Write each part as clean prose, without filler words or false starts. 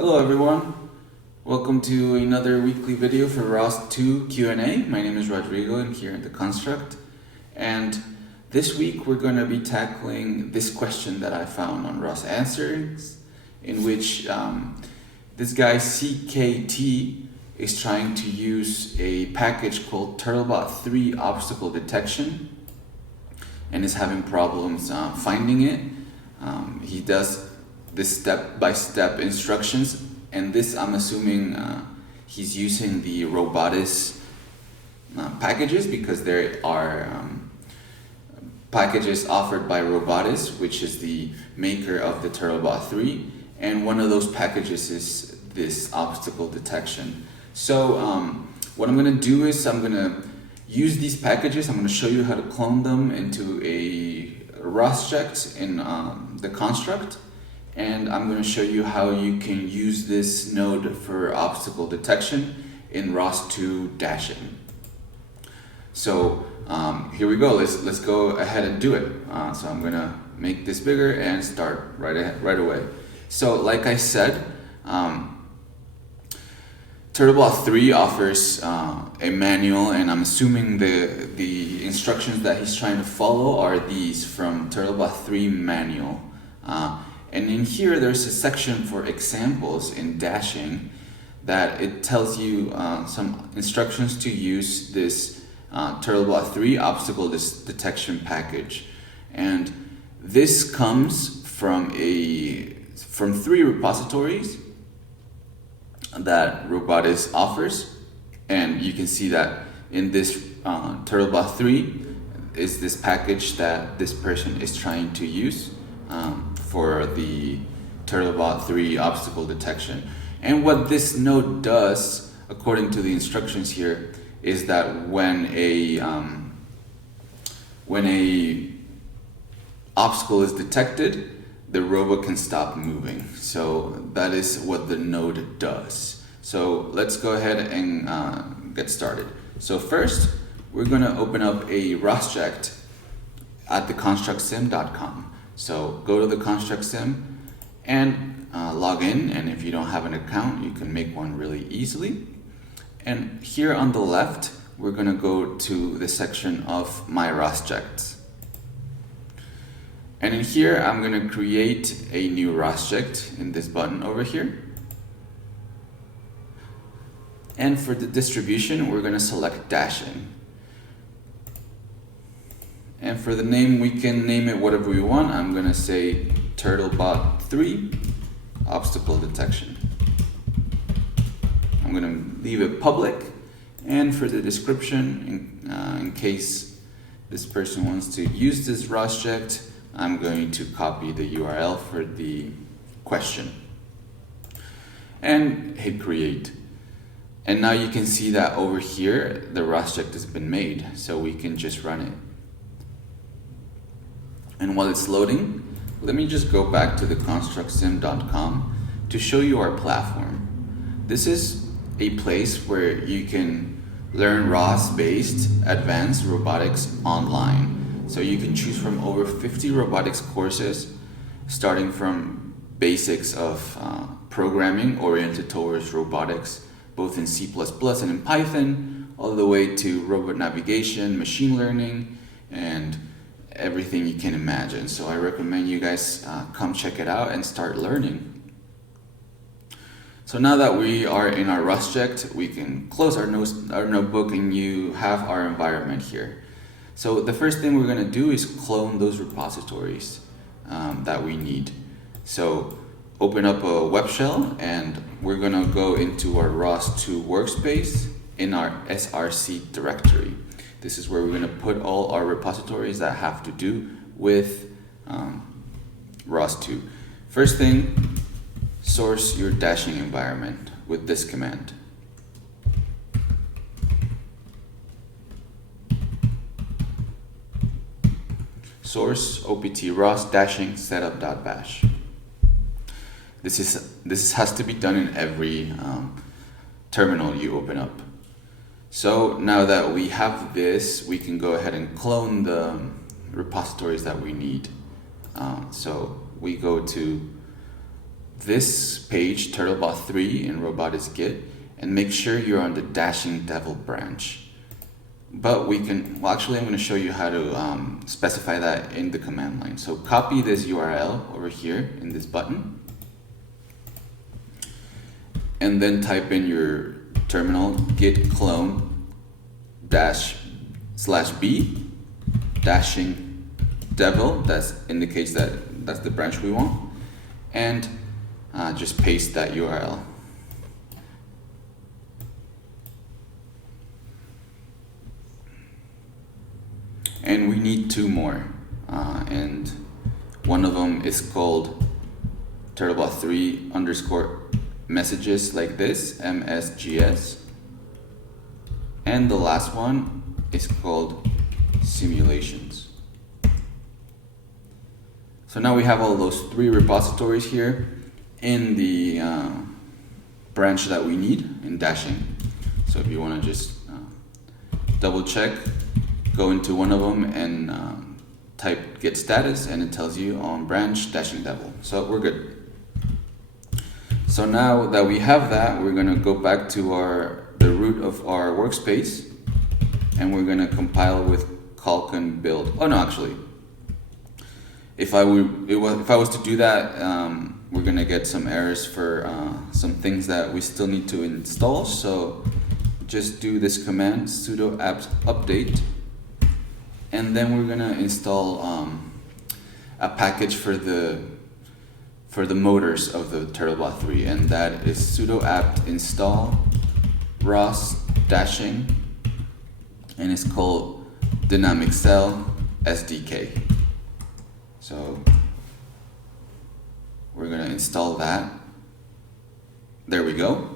Hello everyone, welcome to another weekly video for ROS2 Q&A. My name is Rodrigo and here in the construct. And this week we're going to be tackling this question that I found on ROS Answers, in which this guy CKT is trying to use a package called TurtleBot3 obstacle detection and is having problems finding it. He does this step-by-step instructions, and this I'm assuming he's using the Robotics packages, because there are packages offered by Robotics, which is the maker of the TurtleBot3, and one of those packages is this obstacle detection. So what I'm going to do is I'm going to use these packages. I'm going to show you how to clone them into a rosject in the construct, and I'm going to show you how you can use this node for obstacle detection in ROS2 dashing. So here we go. Let's go ahead and do it. So I'm going to make this bigger and start right away. So like I said, TurtleBot3 offers a manual, and I'm assuming the instructions that he's trying to follow are these from TurtleBot3 manual. And in here there's a section for examples in dashing that it tells you some instructions to use this TurtleBot3 obstacle detection package. And this comes from three repositories that Robotics offers, and you can see that in this TurtleBot3 is this package that this person is trying to use for the TurtleBot3 obstacle detection. And what this node does, according to the instructions here, is that when a obstacle is detected, the robot can stop moving. So that is what the node does. So let's go ahead and get started. So first, we're going to open up a rosject at the constructsim.com. So go to the constructsim and log in, and if you don't have an account, you can make one really easily. And here on the left, we're going to go to the section of My Rosjects. And in here, I'm going to create a new rosject in this button over here. And for the distribution, we're going to select dashing. And for the name, we can name it whatever we want. I'm going to say TurtleBot3 obstacle detection. I'm going to leave it public. And for the description, in case this person wants to use this rosject, I'm going to copy the URL for the question and hit create. And now you can see that over here, the rosject has been made, so we can just run it. And while it's loading, let me just go back to the constructsim.com to show you our platform. This is a place where you can learn ROS-based advanced robotics online. So you can choose from over 50 robotics courses, starting from basics of programming oriented towards robotics, both in C++ and in Python, all the way to robot navigation, machine learning, and everything you can imagine. So I recommend you guys come check it out and start learning. So now that we are in our rosject, we can close our notebook, and you have our environment here. So the first thing we're going to do is clone those repositories that we need. So open up a web shell, and we're going to go into our ROS2 workspace in our SRC directory. This is where we're going to put all our repositories that have to do with ROS2. First thing, source your dashing environment with this command. Source opt ros dashing setup.bash. This has to be done in every terminal you open up. So now that we have this, we can go ahead and clone the repositories that we need. So we go to this page, TurtleBot3 in Robotics Git, and make sure you're on the dashing devil branch. But we can, well, actually I'm going to show you how to specify that in the command line. So copy this URL over here in this button, and then type in your terminal git clone /b dashing devil. That indicates that that's the branch we want, and just paste that URL. And we need two more, and one of them is called TurtleBot3 underscore messages like this, MSGS, and the last one is called simulations. So now we have all those three repositories here in the branch that we need in dashing. So if you want to just double check, go into one of them and type git status, and it tells you on branch dashing devil. So we're good. So now that we have that, we're gonna go back to the root of our workspace, and we're gonna compile with calcon build. Oh no, actually, if I was to do that, we're gonna get some errors for some things that we still need to install. So just do this command sudo apt update, and then we're gonna install a package for the motors of the TurtleBot3, and that is sudo apt install ROS dashing, and it's called dynamic cell SDK. So we're gonna install that. There we go.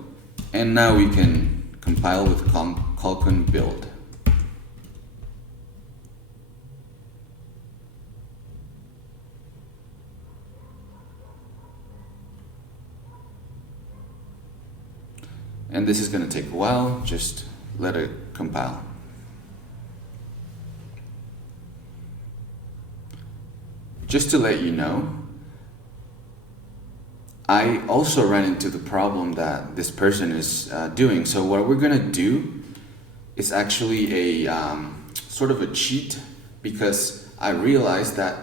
And now we can compile with calcon build. And this is going to take a while, just let it compile. Just to let you know, I also ran into the problem that this person is doing. So what we're going to do is actually a sort of a cheat, because I realized that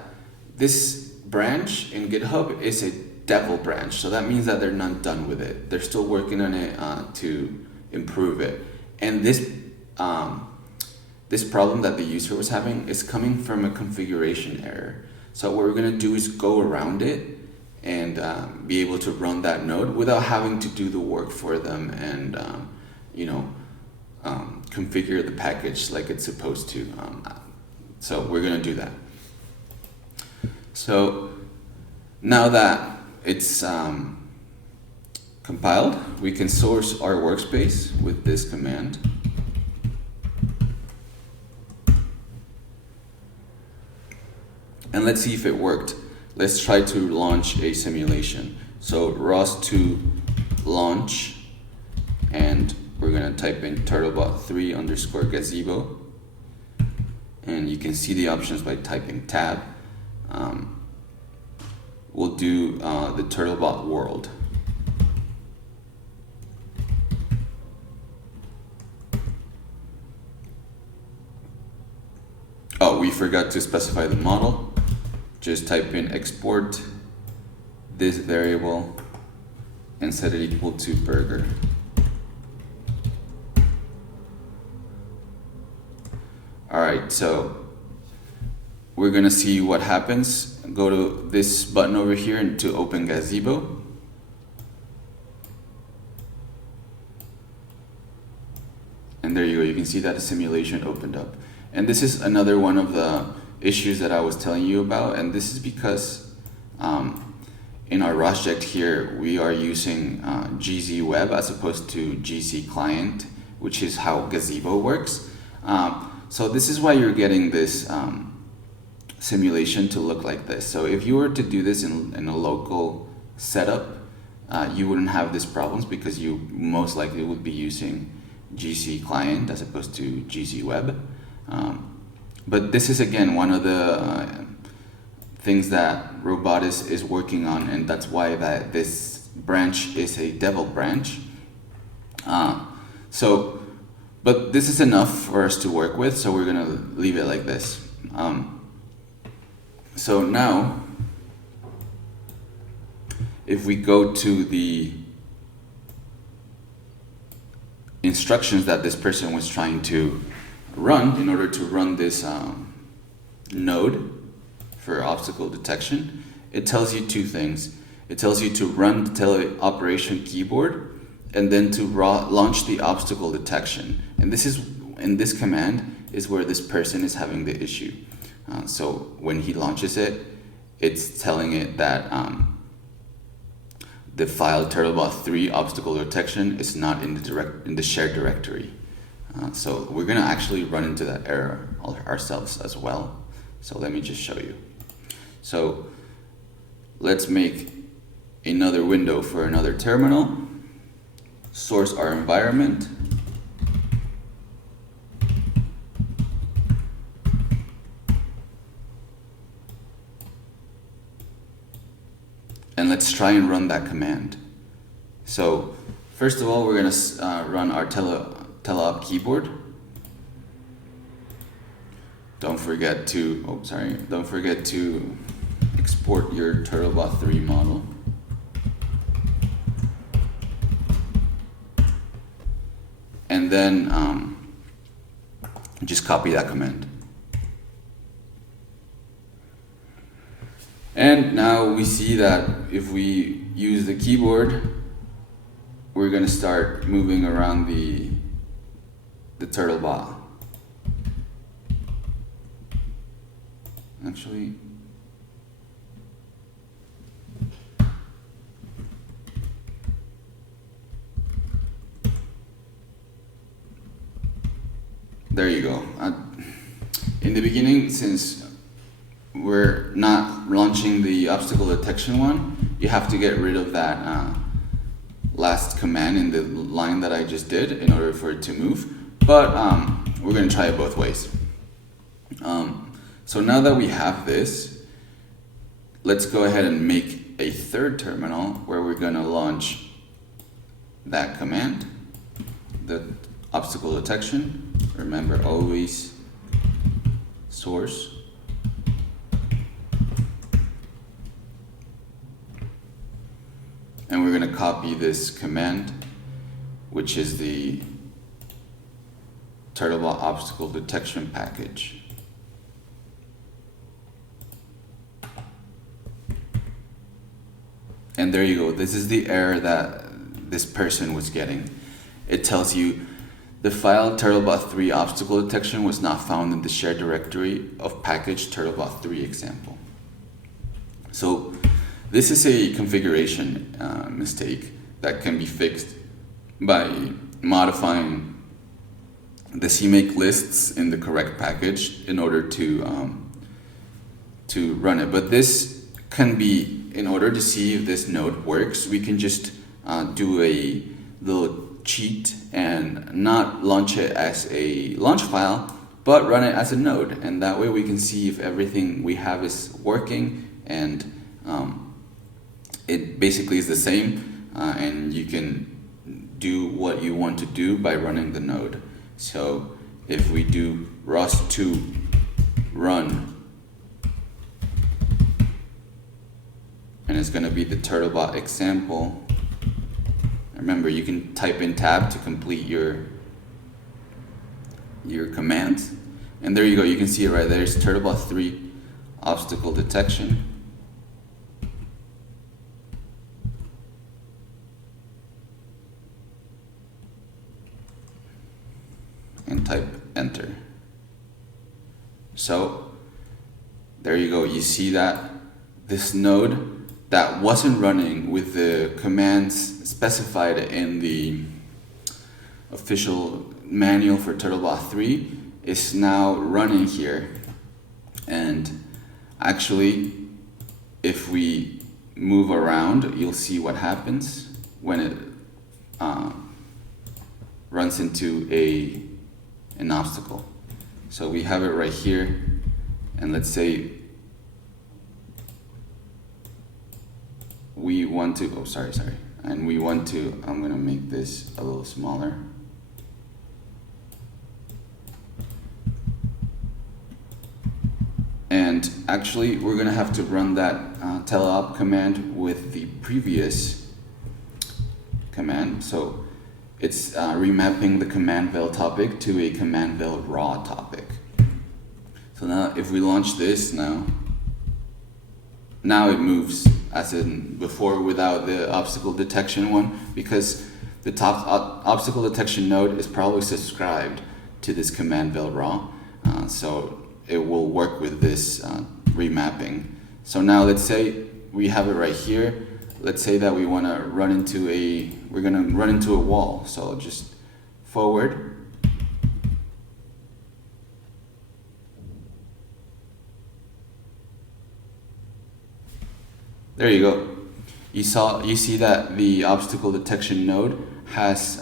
this branch in GitHub is a devil branch, so that means that they're not done with it. They're still working on it to improve it. And this problem that the user was having is coming from a configuration error. So what we're gonna do is go around it and be able to run that node without having to do the work for them and configure the package like it's supposed to. So we're gonna do that. So now that it's compiled, we can source our workspace with this command. And let's see if it worked. Let's try to launch a simulation. So ROS2 launch, and we're gonna type in TurtleBot3 underscore gazebo, and you can see the options by typing tab. We'll do the TurtleBot world. Oh, we forgot to specify the model. Just type in export this variable and set it equal to burger. All right, so we're gonna see what happens. Go to this button over here and to open Gazebo. And there you go, you can see that the simulation opened up. And this is another one of the issues that I was telling you about, and this is because in our Rostect here, we are using GZ Web as opposed to GC Client, which is how Gazebo works. So this is why you're getting this simulation to look like this. So if you were to do this in a local setup, you wouldn't have these problems because you most likely would be using GC Client as opposed to GZ Web. But this is again one of the things that Robotics is working on, and that's why that this branch is a devil branch. But this is enough for us to work with, so we're gonna leave it like this. So now, if we go to the instructions that this person was trying to run in order to run this node for obstacle detection, it tells you two things. It tells you to run the teleoperation keyboard and then to launch the obstacle detection. And this is, in this command is where this person is having the issue. So when he launches it, it's telling it that the file TurtleBot3 obstacle detection is not in the shared directory. So we're gonna actually run into that error ourselves as well. So let me just show you. So let's make another window for another terminal, source our environment, and let's try and run that command. So first of all, we're gonna run our teleop keyboard. Don't forget to export your TurtleBot3 model. And then just copy that command. And now we see that if we use the keyboard, we're gonna start moving around the TurtleBot. Actually, there you go. In the beginning, since we're not launching the obstacle detection one, you have to get rid of that last command in the line that I just did in order for it to move. But we're gonna try it both ways. So now that we have this, let's go ahead and make a third terminal where we're gonna launch that command, the obstacle detection. Remember, always source. And we're gonna copy this command, which is the TurtleBot obstacle detection package. And there you go. This is the error that this person was getting. It tells you the file TurtleBot3 obstacle detection was not found in the shared directory of package TurtleBot3 example. So this is a configuration mistake that can be fixed by modifying the CMake lists in the correct package in order to run it. But this can be, in order to see if this node works, we can just do a little cheat and not launch it as a launch file, but run it as a node. And that way we can see if everything we have is working, and it basically is the same, and you can do what you want to do by running the node. So if we do ROS2 run, and it's going to be the TurtleBot example. Remember, you can type in tab to complete your commands. And there you go, you can see it right there. It's TurtleBot3 obstacle detection. And type enter. So there you go, you see that this node that wasn't running with the commands specified in the official manual for TurtleBot3 is now running here. And actually, if we move around, you'll see what happens when it runs into an obstacle. So we have it right here, and let's say we want to, oh, sorry. And we want to, I'm gonna make this a little smaller. And actually, we're gonna have to run that teleop command with the previous command. So it's remapping the command vel topic to a command vel raw topic. So now if we launch this now it moves as in before without the obstacle detection one, because the top obstacle detection node is probably subscribed to this command vel raw. So it will work with this remapping. So now let's say we have it right here. Let's say that we want to run into we're going to run into a wall. So just forward. There you go. You see that the obstacle detection node has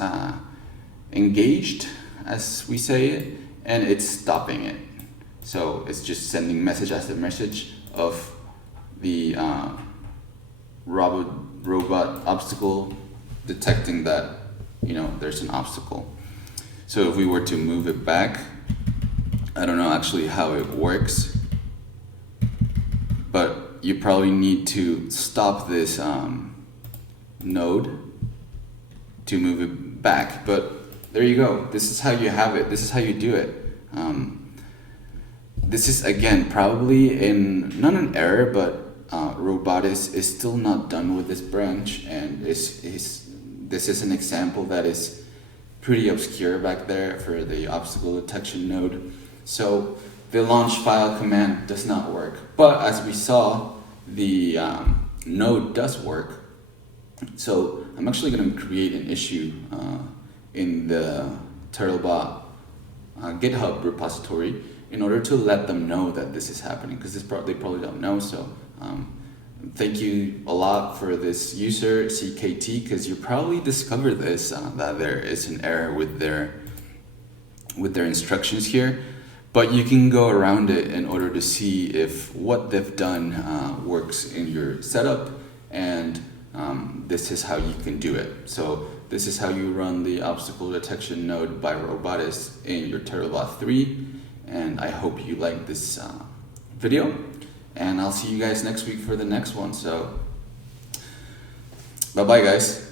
engaged, as we say it, and it's stopping it. So it's just sending message after message of the robot obstacle detecting that, you know, there's an obstacle. So if we were to move it back, I don't know actually how it works, but you probably need to stop this node to move it back. But there you go. This is how you have it. This is how you do it. This is again probably not an error, but Robotics is still not done with this branch, and this is an example that is pretty obscure back there for the obstacle detection node. So the launch file command does not work, but as we saw, the node does work. So I'm actually going to create an issue in the TurtleBot GitHub repository in order to let them know that this is happening, because they probably don't know. So thank you a lot for this user CKT, because you probably discovered this that there is an error with their instructions here, but you can go around it in order to see if what they've done works in your setup, and this is how you can do it. So this is how you run the obstacle detection node by Robotics in your TurtleBot3. And I hope you like this video, and I'll see you guys next week for the next one. So bye bye guys.